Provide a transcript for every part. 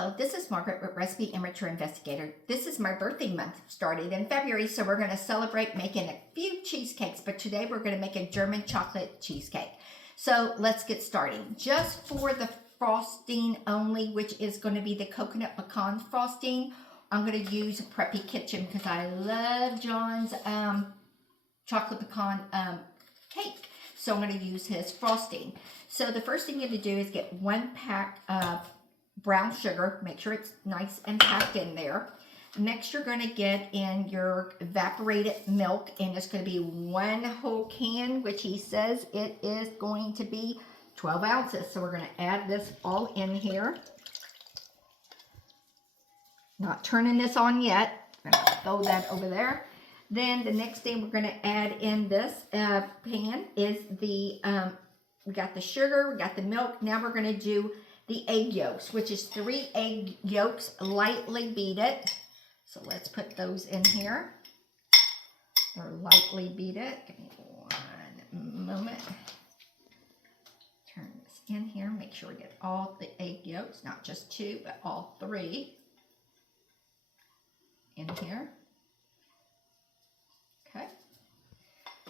Hello, this is Margaret with Recipe Amateur Investigator. This is my birthday month, started in February, so we're going to celebrate making a few cheesecakes, but today we're going to make a German chocolate cheesecake. So let's get started. Just for the frosting only, which is going to be the coconut pecan frosting, I'm going to use Preppy Kitchen because I love John's chocolate pecan cake. So I'm going to use his frosting. So the first thing you have to do is get 1 pack of brown sugar. Make sure it's nice and packed in there. Next, you're going to get in your evaporated milk, and it's going to be 1 whole can, which he says it is going to be 12 ounces. So we're going to add this all in here. Not turning this on yet. I'm going to throw that over there. Then the next thing we're going to add in this pan is the, we got the sugar, we got the milk. Now we're going to do the egg yolks, which is 3 egg yolks, lightly beat it. So let's put those in here. Or lightly beat it. Give me 1 moment. Turn this in here. Make sure we get all the egg yolks, not just 2, but all 3 in here. Okay.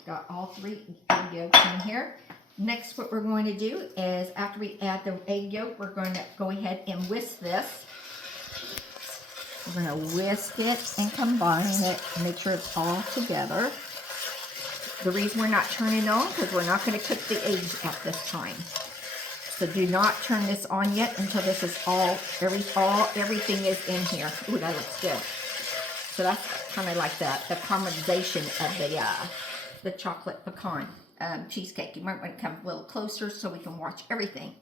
Got all 3 egg yolks in here. Next, what we're going to do is, after we add the egg yolk, we're going to go ahead and whisk this. We're going to whisk it and combine it, make sure it's all together. The reason we're not turning it on, because we're not going to cook the eggs at this time. So do not turn this on yet until this is everything is in here. Ooh, that looks good. So that's kind of like the caramelization of the chocolate pecan cheesecake. You might want to come a little closer so we can watch everything.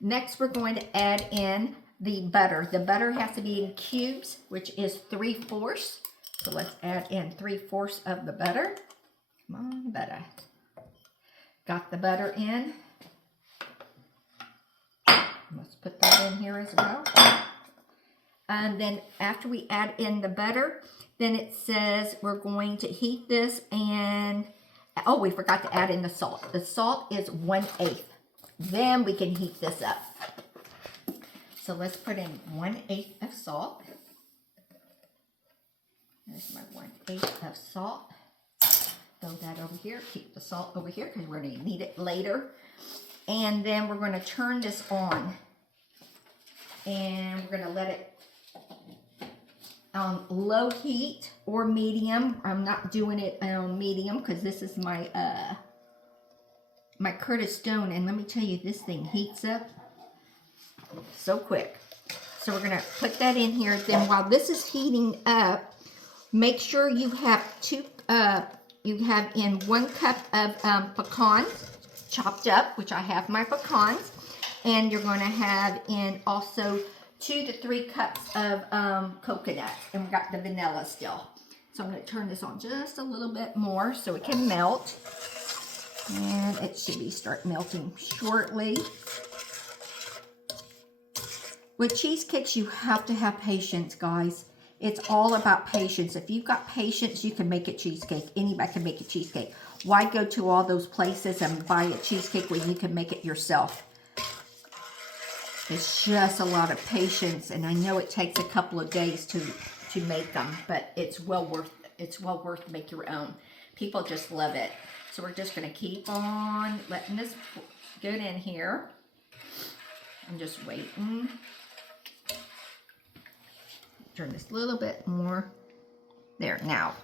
Next, we're going to add in the butter. The butter has to be in cubes, which is 3/4. So let's add in 3/4 of the butter. Come on, butter. Got the butter in. Let's put that in here as well. And then after we add in the butter, then it says we're going to heat this, and oh, we forgot to add in the salt. The salt is 1/8. Then we can heat this up. So let's put in 1/8 of salt. There's my 1/8 of salt. Throw that over here. Keep the salt over here because we're going to need it later. And then we're going to turn this on. And we're going to let it on low heat or medium. I'm not doing it on medium because this is my my Curtis Stone, and let me tell you, this thing heats up so quick. So we're gonna put that in here. Then while this is heating up, make sure you have you have in 1 cup of pecans chopped up, which I have my pecans, and you're going to have in also 2 to 3 cups of coconut, and we got the vanilla still. So I'm going to turn this on just a little bit more so it can melt, and it should start melting shortly. With cheesecakes, you have to have patience, guys. It's all about patience. If you've got patience, you can make a cheesecake. Anybody can make a cheesecake. Why go to all those places and buy a cheesecake when you can make it yourself? It's just a lot of patience, and I know it takes a couple of days to make them, but it's well worth to make your own. People just love it. So we're just going to keep on letting this get in here. I'm just waiting. Turn this a little bit more. There, now.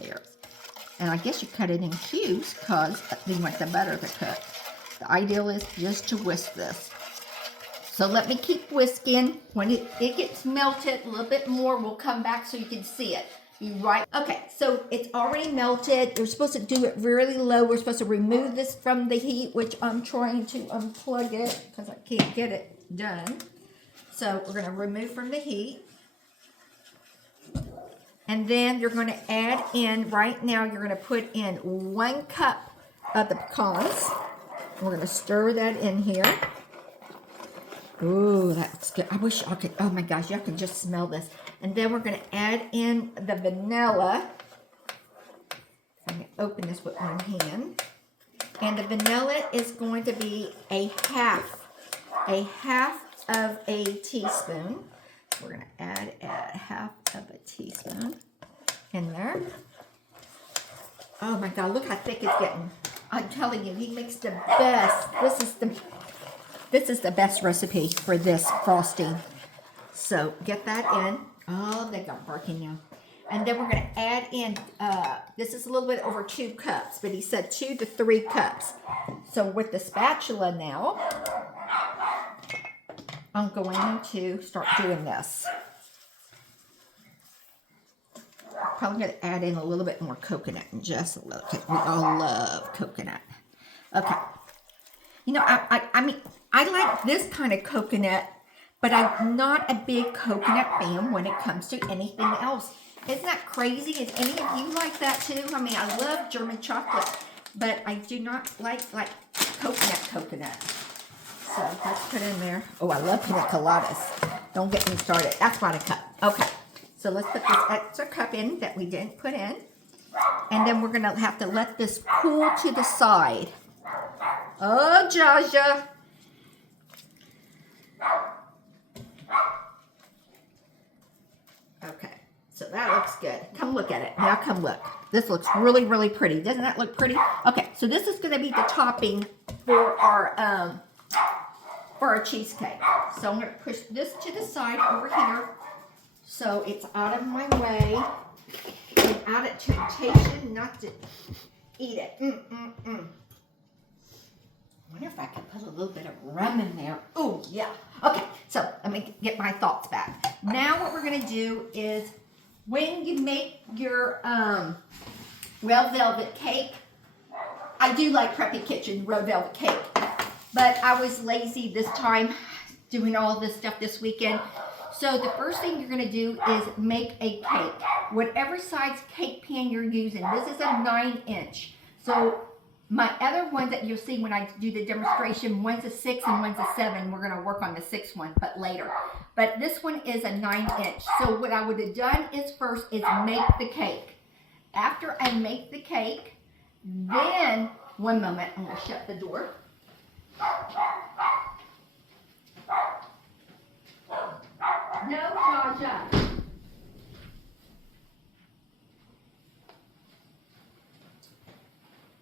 There. And I guess you cut it in cubes because you want the butter to cook. The ideal is just to whisk this. So let me keep whisking. When it gets melted a little bit more, we'll come back so you can see it. Be right. Okay, so it's already melted. We're supposed to do it really low. We're supposed to remove this from the heat, which I'm trying to unplug it because I can't get it done. So we're going to remove from the heat. And then you're going to add in, right now, you're going to put in 1 cup of the pecans. We're going to stir that in here. Ooh, that's good. I wish I could, oh my gosh, y'all can just smell this. And then we're going to add in the vanilla. I'm going to open this with 1 hand. And the vanilla is going to be a half of a teaspoon. We're going to add half of a teaspoon in there. Oh my God, look how thick it's getting. I'm telling you, he makes the best. This is the best recipe for this frosting. So get that in. Oh, they got barking now. And then we're going to add in, this is a little bit over 2 cups, but he said 2 to 3 cups. So with the spatula now, I'm going to start doing this. Probably going to add in a little bit more coconut in just a little, because we all love coconut. Okay. You know, I mean, I like this kind of coconut, but I'm not a big coconut fan when it comes to anything else. Isn't that crazy? Is any of you like that too? I mean, I love German chocolate, but I do not like coconut. So let's put in there. Oh, I love pina coladas. Don't get me started. That's what I cut. Okay. So let's put this extra cup in that we didn't put in. And then we're going to have to let this cool to the side. Oh, Jaja. Okay. So that looks good. Come look at it. Now come look. This looks really, really pretty. Doesn't that look pretty? Okay. So this is going to be the topping for our cheesecake. So I'm going to push this to the side over here, so it's out of my way and out of temptation not to eat it. I wonder if I could put a little bit of rum in there. Oh, yeah. Okay, so let me get my thoughts back. Now what we're going to do is when you make your red velvet cake, I do like Preppy Kitchen red velvet cake, but I was lazy this time doing all this stuff this weekend. So the first thing you're going to do is make a cake. Whatever size cake pan you're using, this is a 9-inch. So my other ones that you'll see when I do the demonstration, one's a 6 and one's a 7. We're going to work on the 6 one, but later. But this one is a 9-inch. So what I would have done is first is make the cake. After I make the cake, then, one moment, I'm going to shut the door. No, Jaja.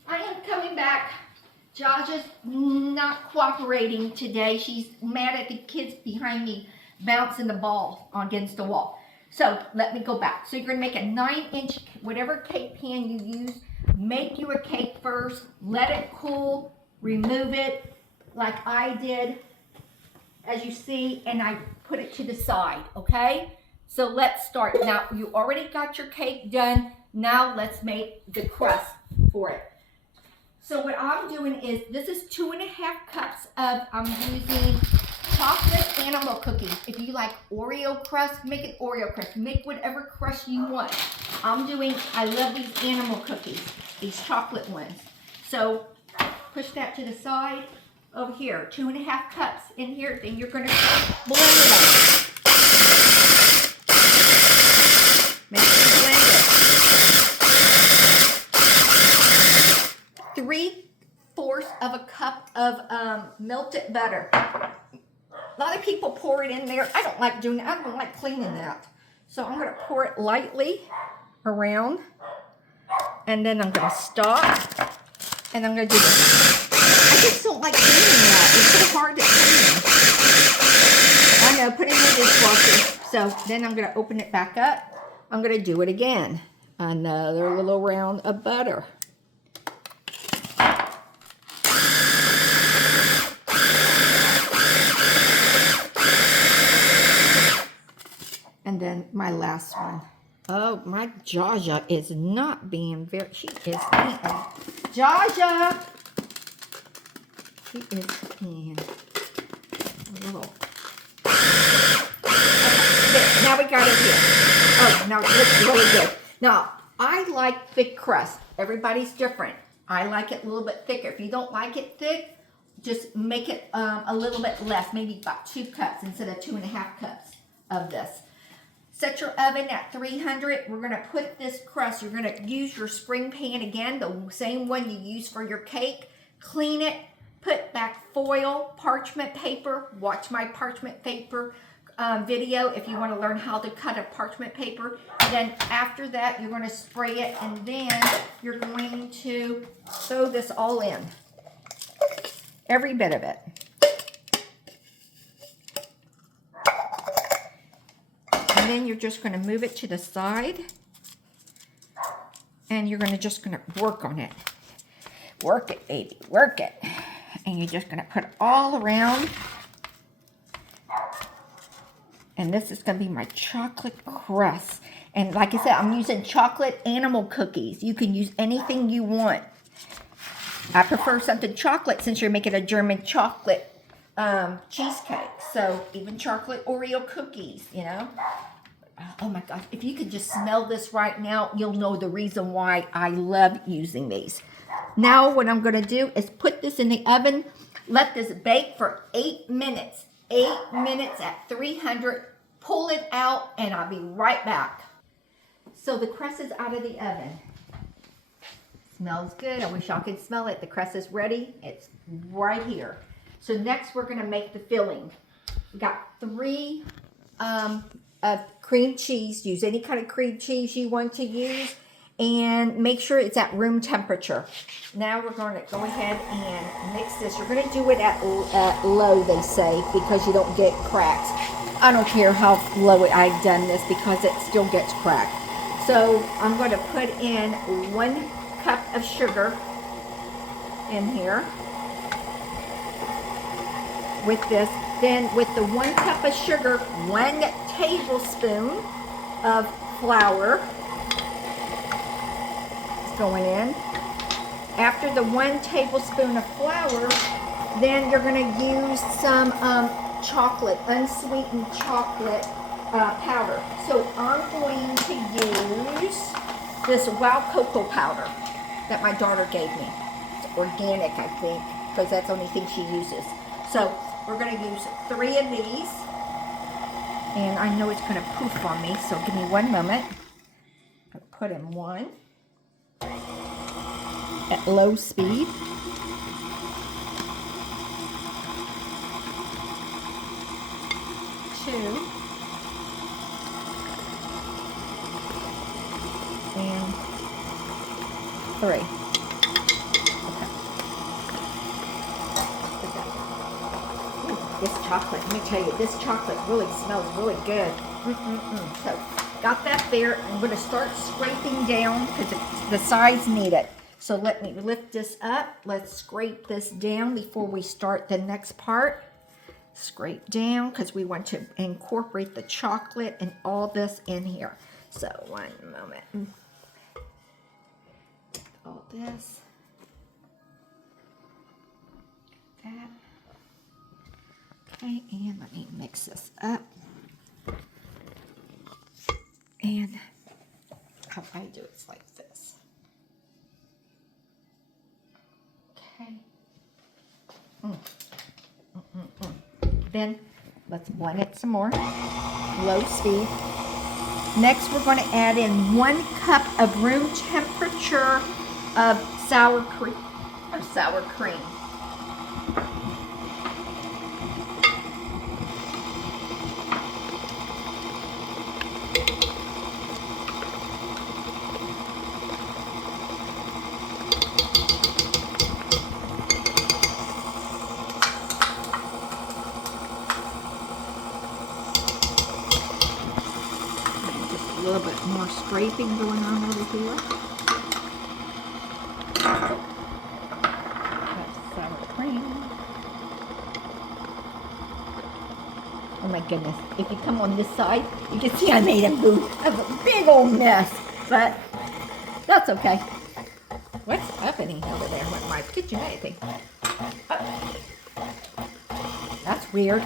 I am coming back. Jaja's not cooperating today. She's mad at the kids behind me bouncing the ball against the wall. So let me go back. So you're going to make a 9-inch, whatever cake pan you use, make you a cake first, let it cool, remove it like I did, as you see, and I put it to the side, okay? So let's start. Now, you already got your cake done. Now let's make the crust for it. So what I'm doing is, this is 2.5 cups of, I'm using chocolate animal cookies. If you like Oreo crust, make it Oreo crust. Make whatever crust you want. I love these animal cookies, these chocolate ones. So push that to the side. Over here, 2.5 cups in here. Then you're going to blend it up. Make sure you blend it. 3/4 of a cup of melted butter. A lot of people pour it in there. I don't like doing that. I don't like cleaning that. So I'm going to pour it lightly around. And then I'm going to stop. And I'm going to do this. I just don't like cleaning that. It's so hard to clean. I know, put it in the dishwasher. So then I'm going to open it back up. I'm going to do it again. Another little round of butter. And then my last one. Oh, my Jaja is not being very, she is being, Jaja! She is being a little. Okay, now we got it here. Oh, now it looks really good. Now, I like thick crust. Everybody's different. I like it a little bit thicker. If you don't like it thick, just make it a little bit less, maybe about 2 cups instead of 2.5 cups of this. Set your oven at 300. We're going to put this crust. You're going to use your spring pan again, the same one you use for your cake. Clean it. put back foil, parchment paper. Watch my parchment paper video if you want to learn how to cut a parchment paper. Then after that, you're going to spray it, and then you're going to throw this all in. Every bit of it. And then you're just going to move it to the side, and you're just going to work on it. Work it, baby, work it. And you're just going to put it all around. And this is going to be my chocolate crust. And like I said, I'm using chocolate animal cookies. You can use anything you want. I prefer something chocolate since you're making a German chocolate cheesecake. So even chocolate Oreo cookies, you know. Oh my gosh, if you could just smell this right now, you'll know the reason why I love using these. Now what I'm going to do is put this in the oven. Let this bake for 8 minutes. 8 minutes at 300. Pull it out, and I'll be right back. So the crust is out of the oven. Smells good. I wish y'all could smell it. The crust is ready. It's right here. So next we're going to make the filling. We got 3 cream cheese. Use any kind of cream cheese you want to use, and make sure it's at room temperature. Now we're going to go ahead and mix this. You're going to do it at low, they say, because you don't get cracks. I don't care how low I've done this because it still gets cracked. So I'm going to put in 1 cup of sugar in here with this. Then with the 1 cup of sugar, 1 tablespoon of flour is going in. After the 1 tablespoon of flour, then you're going to use some chocolate, unsweetened chocolate powder. So I'm going to use this wild cocoa powder that my daughter gave me. It's organic, I think, because that's the only thing she uses. So we're going to use 3 of these. And I know it's going to poof on me, so give me 1 moment. I'll put in 1 at low speed. 2 and 3. Okay. This chocolate, let me tell you, this chocolate really smells really good. So, got that there. I'm going to start scraping down because the sides need it. So let me lift this up. Let's scrape this down before we start the next part. Scrape down because we want to incorporate the chocolate and all this in here. So 1 moment. All this. That. Okay, and let me mix this up. And how I do it's like this. Okay. Then let's blend it some more. Low speed. Next, we're going to add in 1 cup of room temperature of sour cream. A little bit more scraping going on over here. That's sour cream. Oh my goodness. If you come on this side, you can see I made a big old mess. But that's okay. What's happening over there with my kitchen thing? Oh. That's weird.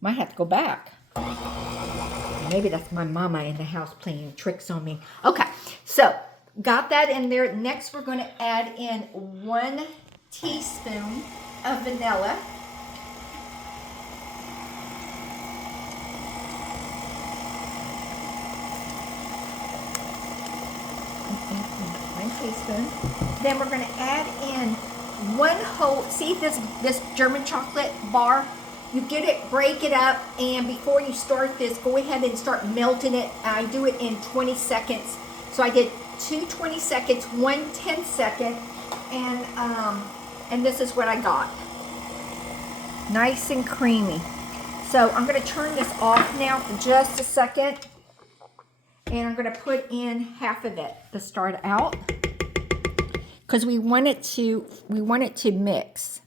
Might have to go back. Maybe that's my mama in the house playing tricks on me. Okay, so got that in there. Next, we're going to add in 1 teaspoon of vanilla. 1 teaspoon. Then we're going to add in one whole, see this German chocolate bar? You get it, break it up, and before you start this, go ahead and start melting it. I do it in 20 seconds. So I did 2 20 seconds, 1 10 second, and this is what I got. Nice and creamy. So I'm gonna turn this off now for just a second, and I'm gonna put in half of it to start out, because we want it to mix.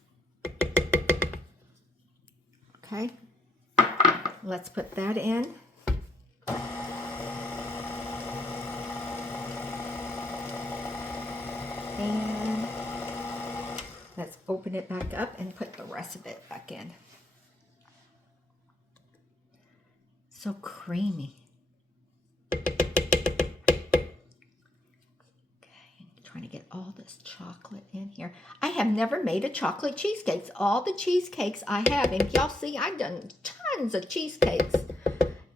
Okay, let's put that in. And let's open it back up and put the rest of it back in. So creamy. Trying to get all this chocolate in here. I have never made a chocolate cheesecake. All the cheesecakes I have, and y'all see I've done tons of cheesecakes.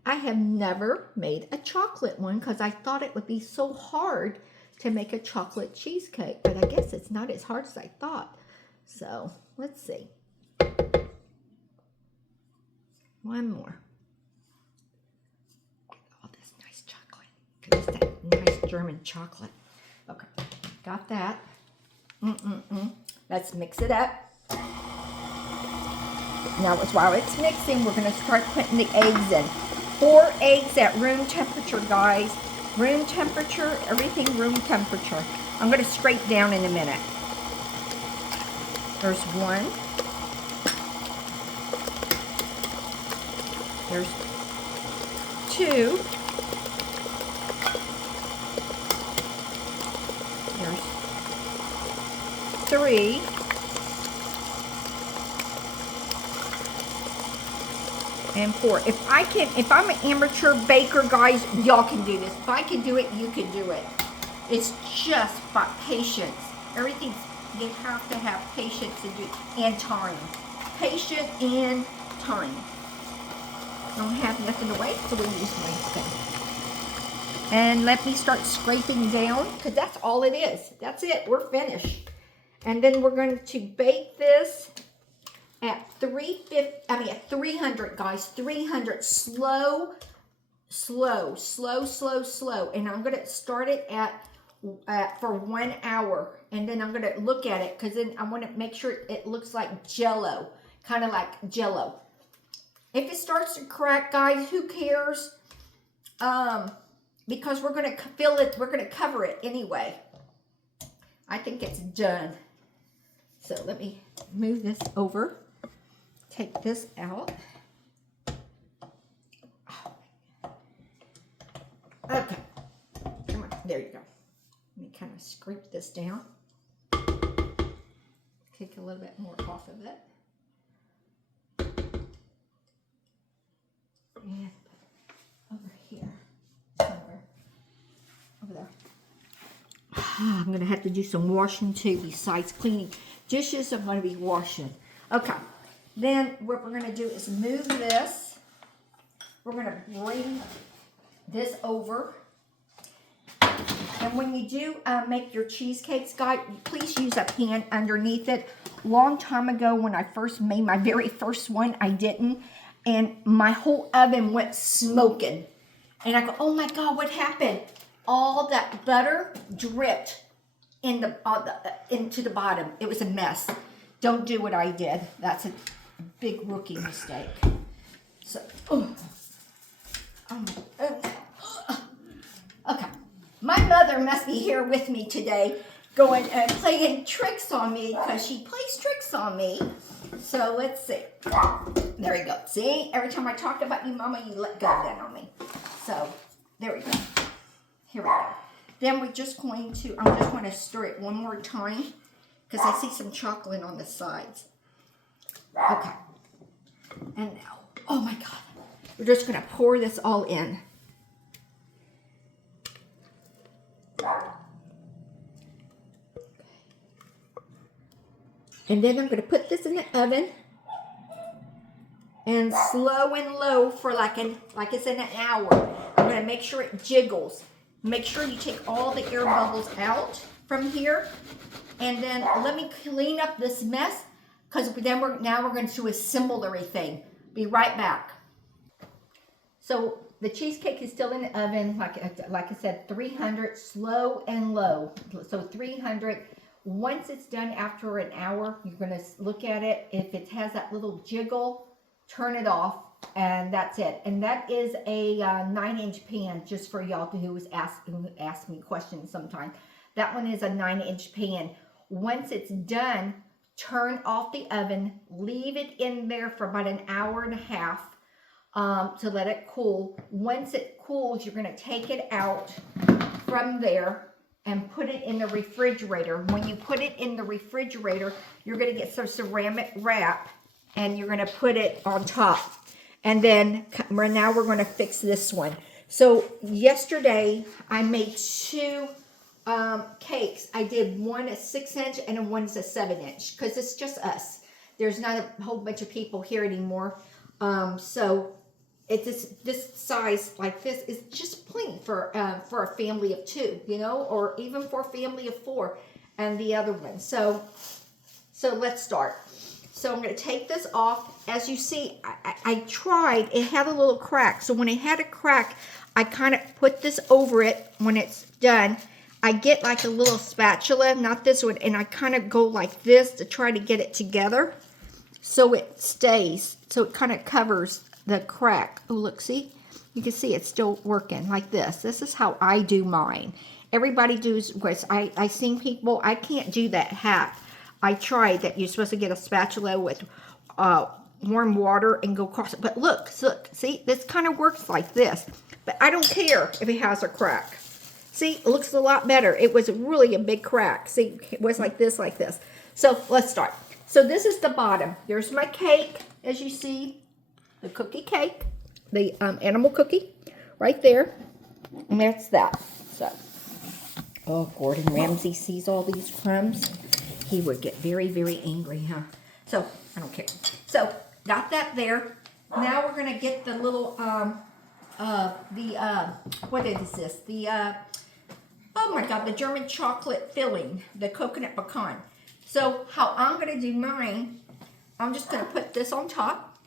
I have never made a chocolate one because I thought it would be so hard to make a chocolate cheesecake, but I guess it's not as hard as I thought. So let's see. One more. Get all this nice chocolate. There's that nice German chocolate. Okay. Got that. Let's mix it up. Now, while it's mixing, we're going to start putting the eggs in. 4 eggs at room temperature, guys. Room temperature, everything room temperature. I'm going to scrape down in a minute. There's 1. There's 2. There's 3. And 4. If I'm an amateur baker, guys, y'all can do this. If I can do it, you can do it. It's just about patience. Everything, you have to have patience to do, and time. Patience and time. Don't have nothing to wait, so we use my thing. And let me start scraping down, because that's all it is. That's it. We're finished. And then we're going to bake this at 300, guys. 300. Slow. And I'm going to start it for 1 hour. And then I'm going to look at it, because then I want to make sure it looks like Jell-O. Kind of like Jell-O. If it starts to crack, guys, who cares? Because we're going to fill it, we're going to cover it anyway. I think it's done. So let me move this over. Take this out. Okay. Come on. There you go. Let me kind of scrape this down. Take a little bit more off of it. And over here. Somewhere. Over there. I'm going to have to do some washing too, besides cleaning. Dishes I'm going to be washing. Okay. Then what we're going to do is move this. We're going to bring this over. And when you do make your cheesecakes, guys, please use a pan underneath it. Long time ago when I first made my very first one, I didn't. And my whole oven went smoking. And I go, oh my God, what happened? All that butter dripped into the bottom. It was a mess. Don't do what I did. That's a big rookie mistake. So, okay. My mother must be here with me today, going and playing tricks on me, because she plays tricks on me. So let's see. There you go. See, every time I talk about you, Mama, you let go then on me. So there we go. Here we go. Then I'm just going to stir it one more time, because I see some chocolate on the sides. Okay. And now, oh my God, we're just going to pour this all in. And then I'm going to put this in the oven, and slow and low for like it's in an hour. I'm going to make sure it jiggles. Make sure you take all the air bubbles out from here. And then let me clean up this mess, because then now we're going to assemble everything. Be right back. So the cheesecake is still in the oven, like I said, 300, slow and low. So 300. Once it's done after an hour, you're going to look at it. If it has that little jiggle, turn it off, and that's it. And that is a 9-inch pan, just for y'all who ask me questions sometimes. That one is a 9-inch pan. Once it's done, turn off the oven, leave it in there for about an hour and a half to let it cool. Once it cools, you're going to take it out from there and put it in the refrigerator. When you put it in the refrigerator, you're going to get some ceramic wrap, and you're going to put it on top. And then now we're going to fix this one. So yesterday I made 2 cakes. I did one a 6-inch and one's a 7-inch, because it's just us. There's not a whole bunch of people here anymore. So it's this size like this is just plenty for a family of 2, you know, or even for a family of 4, and the other one. So let's start. So I'm going to take this off. As you see, I tried. It had a little crack. So when it had a crack, I kind of put this over it when it's done. I get like a little spatula, not this one, and I kind of go like this to try to get it together so it stays. So it kind of covers the crack. Oh, look, see? You can see it's still working like this. This is how I do mine. Everybody does what I seen people. I can't do that half. I tried that. You're supposed to get a spatula with warm water and go across it. But look, see, this kind of works like this. But I don't care if it has a crack. See, it looks a lot better. It was really a big crack. See, it was like this, like this. So let's start. So this is the bottom. There's my cake, as you see, the cookie cake, the animal cookie, right there. And that's that. So, oh, Gordon Ramsay sees all these crumbs. He would get very, very angry, huh? So, I don't care. So, got that there. Now we're going to get the little, what is this? Oh my God, the German chocolate filling, the coconut pecan. So, how I'm going to do mine, I'm just going to put this on top.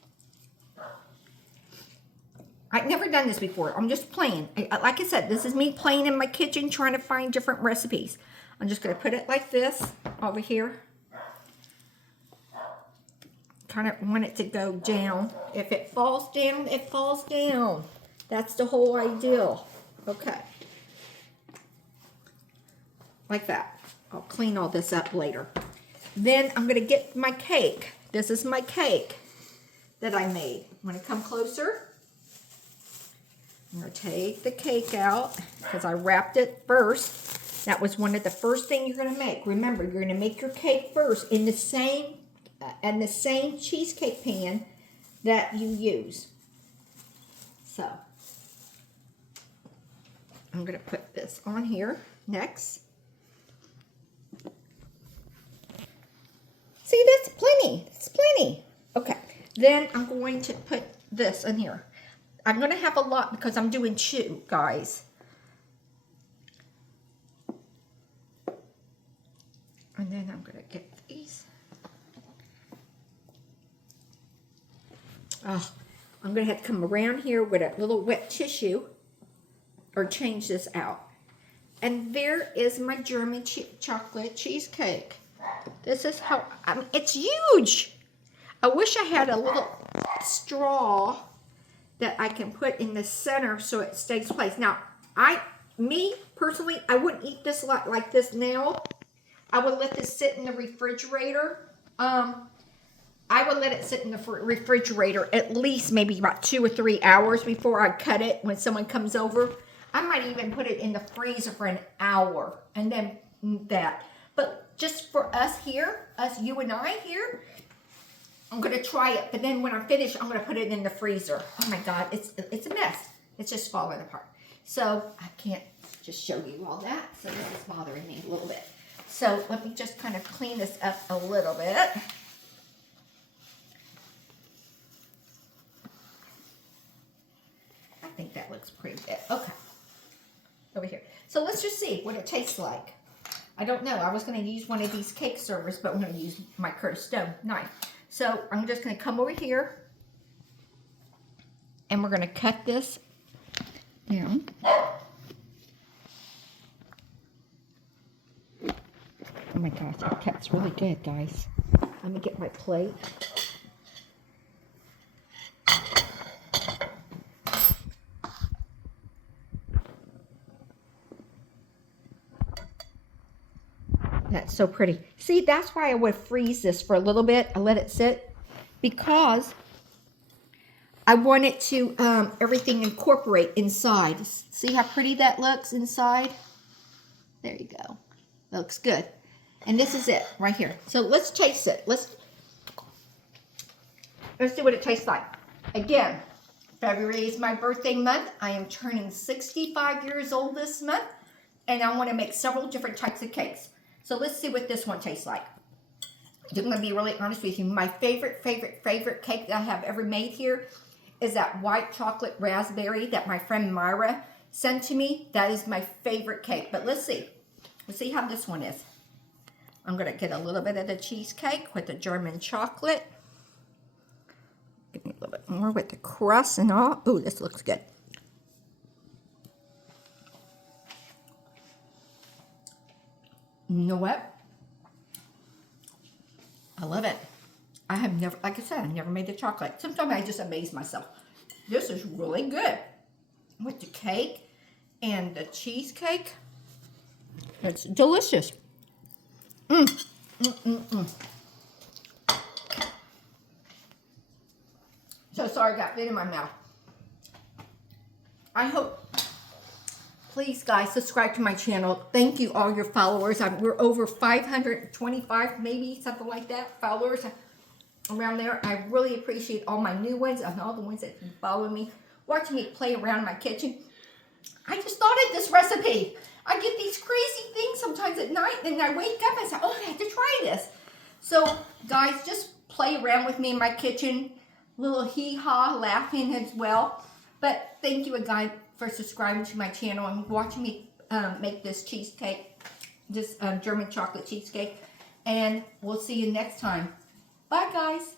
I've never done this before. I'm just playing. Like I said, this is me playing in my kitchen, trying to find different recipes. I'm just going to put it like this over here. Kind of want it to go down. If it falls down, it falls down. That's the whole idea. Okay. Like that. I'll clean all this up later. Then I'm going to get my cake. This is my cake that I made. I'm going to come closer. I'm going to take the cake out because I wrapped it first. That was one of the first things you're going to make. Remember, you're going to make your cake first in the same cheesecake pan that you use. So, I'm going to put this on here next. See, that's plenty. It's plenty. Okay, then I'm going to put this in here. I'm going to have a lot because I'm doing 2, guys. And then I'm going to get these. Oh, I'm going to have to come around here with a little wet tissue or change this out. And there is my German chocolate cheesecake. This is how, it's huge. I wish I had a little straw that I can put in the center so it stays placed. Now, me personally, I wouldn't eat this like this now. I would let this sit in the refrigerator. I would let it sit in the refrigerator at least maybe about 2 or 3 hours before I cut it when someone comes over. I might even put it in the freezer for an hour and then that. But just for us here, you and I here, I'm going to try it, but then when I'm finished, I'm going to put it in the freezer. Oh my God, it's a mess. It's just falling apart. So I can't just show you all that. So this is bothering me a little bit. So let me just kind of clean this up a little bit. I think that looks pretty good. Okay. Over here. So let's just see what it tastes like. I don't know. I was going to use one of these cake servers, but I'm going to use my Curtis Stone knife. So I'm just going to come over here, and we're going to cut this down. Oh my gosh, that cuts really good, guys. Let me get my plate. That's so pretty. See, that's why I would freeze this for a little bit. I let it sit because I want it to everything incorporate inside. See how pretty that looks inside? There you go. Looks good. And this is it right here. So let's taste it. Let's see what it tastes like. Again, February is my birthday month. I am turning 65 years old this month, and I want to make several different types of cakes. So let's see what this one tastes like. I'm going to be really honest with you. My favorite cake that I have ever made here is that white chocolate raspberry that my friend Myra sent to me. That is my favorite cake. But let's see. Let's see how this one is. I'm going to get a little bit of the cheesecake with the German chocolate. Give me a little bit more with the crust and all. Ooh, this looks good. You know what? I love it. I have never, like I said, I've never made the chocolate. Sometimes I just amaze myself. This is really good. With the cake and the cheesecake. It's delicious. So sorry I got food in my mouth. I hope, please guys, subscribe to my channel. Thank you all your followers. We're over 525, maybe something like that, followers around there. I really appreciate all my new ones and all the ones that follow me, watching me play around in my kitchen. I just thought of this recipe. I get these crazy things sometimes at night, and I wake up and I say, oh, I have to try this. So guys, just play around with me in my kitchen. Little hee-haw, laughing as well. But thank you again for subscribing to my channel and watching me make this cheesecake, this German chocolate cheesecake. And we'll see you next time. Bye, guys.